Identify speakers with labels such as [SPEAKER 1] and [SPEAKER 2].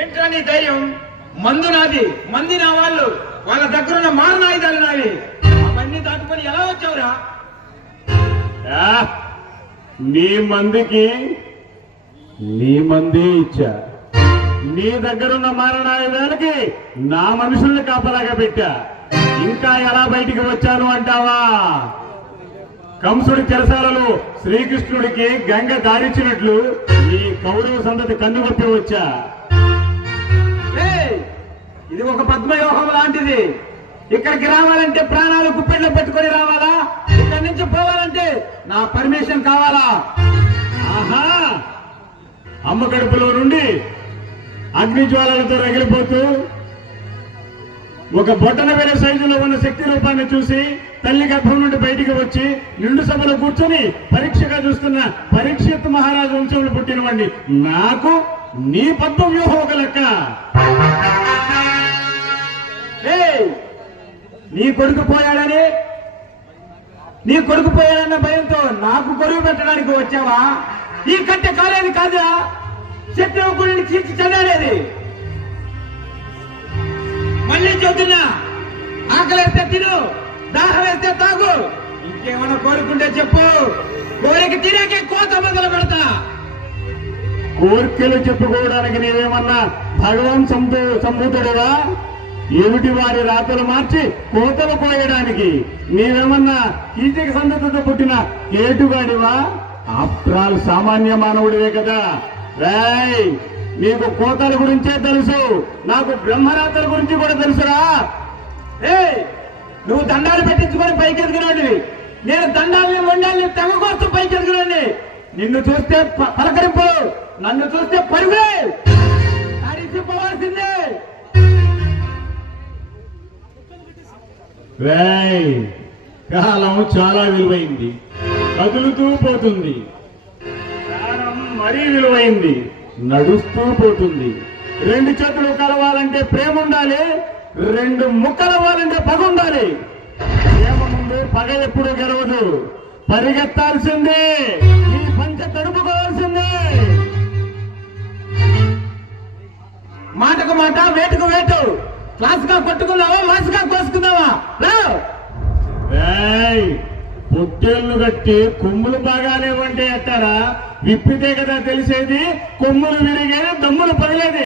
[SPEAKER 1] ఏంట్రా నీ ధైర్యం? మందు నాది మంది నా వాళ్ళు. వాళ్ళ దగ్గర ఉన్న మారణాయుధాలు నావి. అవన్నీ దాటుకొని ఎలా వచ్చావురా?
[SPEAKER 2] నీ మందికి నీ మంది ఇచ్చా. నీ దగ్గరున్న మారణాయుధాలకి నా మనుషుల్ని కాపలాగా పెట్టా. ఇంకా ఎలా బయటికి వచ్చాను అంటావా? కంసుడి చెరసాలలో శ్రీకృష్ణుడికి గంగ దారిచ్చినట్లు నీ కౌరవ సంతతి కన్నుగొప్పి వచ్చా.
[SPEAKER 1] ఇది ఒక పద్మవ్యూహం లాంటిది. ఇక్కడికి రావాలంటే ప్రాణాలు కుప్పెట్లో పెట్టుకొని రావాలా? ఇక్కడి నుంచి పోవాలంటే నా పర్మిషన్ కావాలా?
[SPEAKER 2] ఆహా! అమ్మ కడుపులో నుండి అగ్ని జ్వాలలతో రగిలిపోతూ ఒక బొట్టన వేరే సైజులో ఉన్న శక్తి రూపాన్ని చూసి తల్లి గర్భం నుండి బయటికి వచ్చి నిండు సభలో కూర్చొని పరీక్షగా చూస్తున్న పరీక్షిత్ మహారాజు వంశంలో పుట్టినవాడిని. నాకు నీ పద్మ వ్యూహం ఒక లెక్క.
[SPEAKER 1] నీ కొడుకు పోయాడని? నీ కొడుకు పోయాడన్న భయంతో నాకు కొరువు పెట్టడానికి వచ్చావా? ఈ కట్టె కాలేది కాదురా. శత్రువు గుడిని చీల్చి చదివేది మళ్ళీ చెబుతున్నా ఆకలేస్తే తిను దాహం వేస్తే తాగు. ఇంకేమైనా కోరుకుంటే చెప్పు. కోరిక తినేకే కోత మొదలు పెడతా.
[SPEAKER 2] కోరికలు చెప్పుకోవడానికి నేనేమన్నా భగవాన్ సంభూ సంభూతుడివా ఏమిటి వారి రాతలు మార్చి కోతలు కోయడానికి? నీవేమన్నా కీచక సంతతితో పుట్టిన కేటుగాడివా? ఆప్రాల్ సామాన్య మానవుడివే కదా. రాయ్ నీకు కోతల గురించే తెలుసు. నాకు బ్రహ్మరాతల గురించి కూడా తెలుసురా.
[SPEAKER 1] ఏ నువ్వు దండాలు పెట్టించుకొని పైకి ఎదిగినాడివి నేను దండాలని వండాలని తెగకొస్తూ పైకి ఎదుగురాడిని నిన్ను చూస్తే పలకరింపు. నన్ను చూస్తే పరుగులే. పోవాల్సిందే
[SPEAKER 2] వేయ్ కాలం చాలా విలువైంది. కదులుతూ పోతుంది. ప్రాణం మరీ విలువైంది. నడుస్తూ పోతుంది. రెండు చేతులు కలవాలంటే ప్రేమ ఉండాలి. రెండు ముక్కలవ్వాలంటే పగ ఉండాలి. ప్రేమ ముందు పగ ఎప్పుడు గెలవదు. పరిగెత్తాల్సిందే. ఈ పంచ తడుపుకోవాల్సిందే.
[SPEAKER 1] మాటకు మాట వేటుకు వేటు. క్లాస్గా కొట్టుకున్నావా? మాసుగా కోసుకున్నావా?
[SPEAKER 2] పొట్టేళ్ళు కట్టి కొమ్ములు బాగానే ఉంటే ఎట్టారా? విప్పితే కదా తెలిసేది కొమ్ములు విరిగేది దమ్ములు పగిలేది.